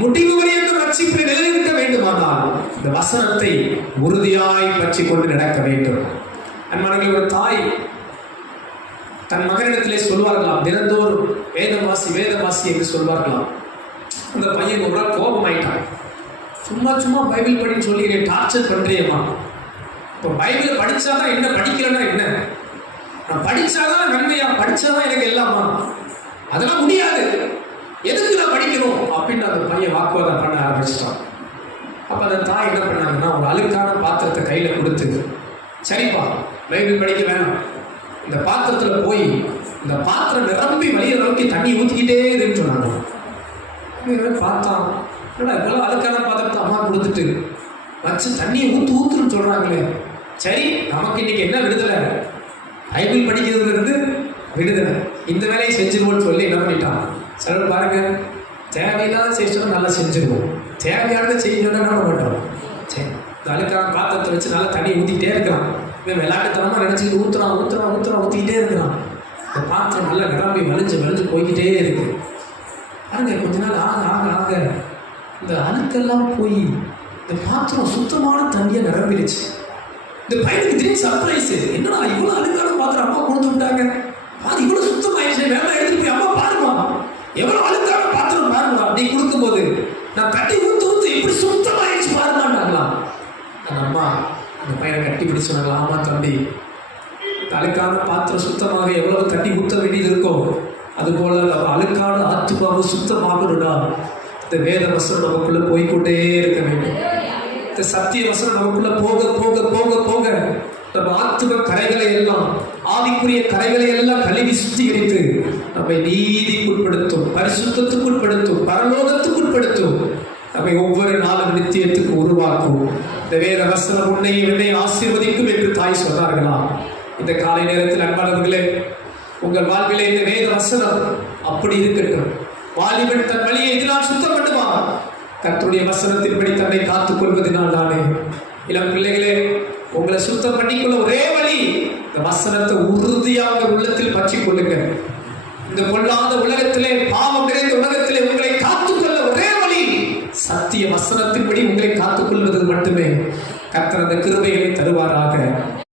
முடிவு வரையும் ரட்சிப்பில் நிலைநிறுத்த வேண்டுமானால் இந்த வசனத்தை உறுதியாய் பற்றி கொண்டு நடக்க வேண்டும். அன்பானவர்களே ஒரு தாய் தன் மகனிடத்திலே சொல்வார்களாம் தினந்தோறும் வேதவாசி வேதவாசி என்று சொல்வார்களாம். அந்த பையன் ஒரு நாள் கோபமாயிட்டான். சும்மா சும்மா பைபிள் படின்னு சொல்லிக்கிறேன் டார்ச்சர் பண்ணுறியம்மா இப்போ பைபிளை படித்தாதான் என்ன படிக்கலன்னா என்ன? நான் படித்தாதான் நன்மையா படித்தாதான் எனக்கு எல்லாமா அதெல்லாம் முடியாது. எதுக்கு நான் படிக்கணும்? அந்த பையன் வாக்குவாதம் பண்ண ஆரம்பிச்சிட்டான். அப்போ அந்த தாய் என்ன பண்ணாங்கன்னா ஒரு அழுக்கான பாத்திரத்தை கையில் கொடுத்து சரிப்பா பைபிள் படிக்க வேணாம். இந்த பாத்திரத்தில் போய் இந்த பாத்திரம் நிரம்பி வழியை நோக்கி தண்ணி ஊற்றிக்கிட்டே இருக்குன்னு சொன்னாங்க. பார்த்தான் என்னடா இவ்வளோ அழுக்கான பாத்திரத்தை அம்மா கொடுத்துட்டு வச்சு தண்ணியை ஊற்று ஊற்றுன்னு சொல்கிறாங்களே சரி நமக்கு இன்னைக்கு என்ன விடுதலை? பைபிள் படிக்கிறதுலேருந்து விடுதலை. இந்த வேலையை செஞ்சிருவோம்னு சொல்லி என்ன பண்ணிட்டான்? சிலர் பாருங்க. தேவையில்லாத செய்யணும் நல்லா செஞ்சுருவோம் தேவையானதை செய்யணும்னா என்ன பண்ணுறோம் சரி இந்த பாத்திரத்தை வச்சு நல்லா தண்ணி ஊற்றிக்கிட்டே இருக்கிறான் இவன் விளையாட்டுத்தனமாக நினச்சிக்கிட்டு ஊற்றுறான் ஊற்றுறான் ஊத்துறான் ஊற்றிக்கிட்டே இருக்கிறான் இந்த பாத்திரம் நல்லா நிரம்பி வலிஞ்சு வலிஞ்சு போய்கிட்டே இருக்கு. பாருங்க கொஞ்ச நாள் ஆக ஆக ஆக இந்த அழுக்கெல்லாம் போய் இந்த பாத்திரம் சுத்தமான தண்ணியை நிரம்பிடுச்சு. இந்த பையனுக்கு திடீர் சர்ப்ரைஸு என்னடா இவ்வளோ அழுக்கான அப்படி கொடுக்கும்போது நான் கட்டி ஊத்து ஊத்து இப்படி சுத்தமாயிடுச்சு பாருமாட்டாங்களாம் அந்த அம்மா அந்த பையனை கட்டி பிடிச்சு சொன்னாங்களா ஆமா தம்பி அழுக்கான பாத்திரம் சுத்தமாக எவ்வளவு தண்ணி குத்த வேண்டியது இருக்கோ அதுபோல நம்ம அழுக்கான ஆத்மாவை சுத்தமாகணும்னா இந்த வேத வசனம் நமக்குள்ள போய்க்கொண்டே இருக்க வேண்டும். இந்த சத்திய வசனம் நமக்குள்ள போக போக போக போக நம்ம ஆத்தும கரைகளை எல்லாம் ஆவிக்குரிய கரைகளை எல்லாம் கழுவி சுத்திகரித்து நம்மை நீதிக்குட்படுத்தும் பரிசுத்தத்துக்குட்படுத்தும் பரலோகத்துக்குட்படுத்தும். நம்மை ஒவ்வொரு நாளும் நித்தியத்துக்கு உருவாக்கும். இந்த வேத வசனம் உன்னை என்னை ஆசீர்வதிக்கும் என்று தாய் சொன்னார்களா? இந்த காலை நேரத்தில் அன்பானவர்களே உங்கள் வாழ்விலே இந்த வேத வசனம் அப்படி இருக்கட்டும். வாலிபன் தன் வழியை இதனால் சுத்தம் பண்ணுவான் கத்துடைய வசனத்தின்படி தன்னை காத்துக் கொள்வதனால் தானே. இளம் பிள்ளைகளே உங்களை சுத்தம் பண்ணிக்கொள்ள ஒரே வழி இந்த வசனத்தை உறுதியாக உங்கள் உள்ளத்தில் பற்றிக் கொள்ளுங்க இந்த பொல்லாத உலகத்திலே பாவம் நிறைந்த உலகத்திலே உங்களை காத்துக்கொள்ள ஒரே வழி சத்திய வசனத்தின்படி உங்களை காத்துக்கொள்வது மட்டுமே. கத்திர அந்த கிருபைகளை தருவாராக.